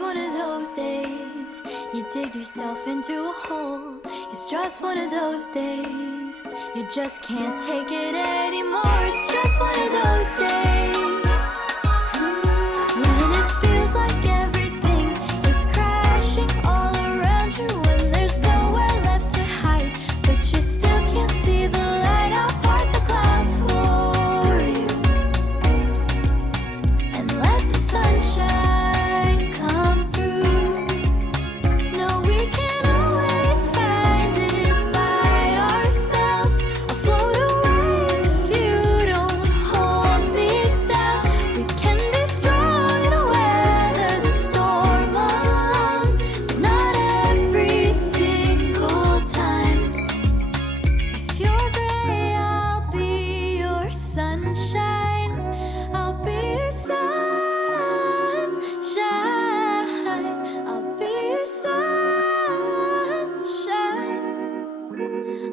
just one of those days you dig yourself into a hole. It's just one of those days you just can't take it anymore. It's just one of those days when it feels like everything is crashing all around you, when there's nowhere left to hide, but you still can't see the light. I'll part the clouds for you and let the sunshine come through. No, we can always find it by ourselves. I'll float away if you don't hold me down. We can be strong and weather the storm alone, but not every single time. If you're gray, I'll be your sunshine. I'll be your sunshine. I'll be your sunshine.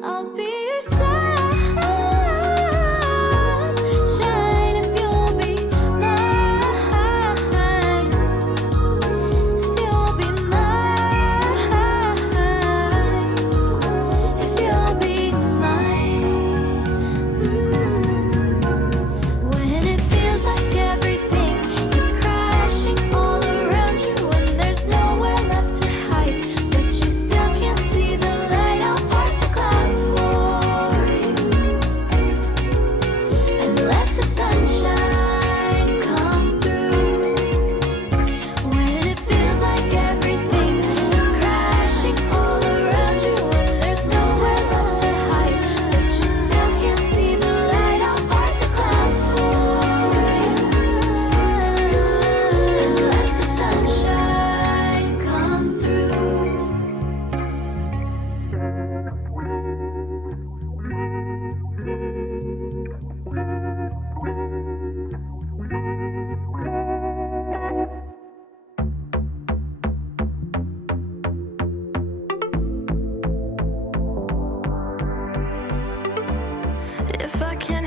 I'll be your sunshine if you'll be mine. If you'll be mine. If you'll be mine. When it feels like everything is crashing all around you, when there's nowhere left to hide, but you still can't see the light, I'll part the clouds for you and let the sunshine come through. When it feels like everything is crashing all around you, when there's nowhere left to hide, but you still can't see the light, I'll part the clouds for you and let the sunshine come through. If I can't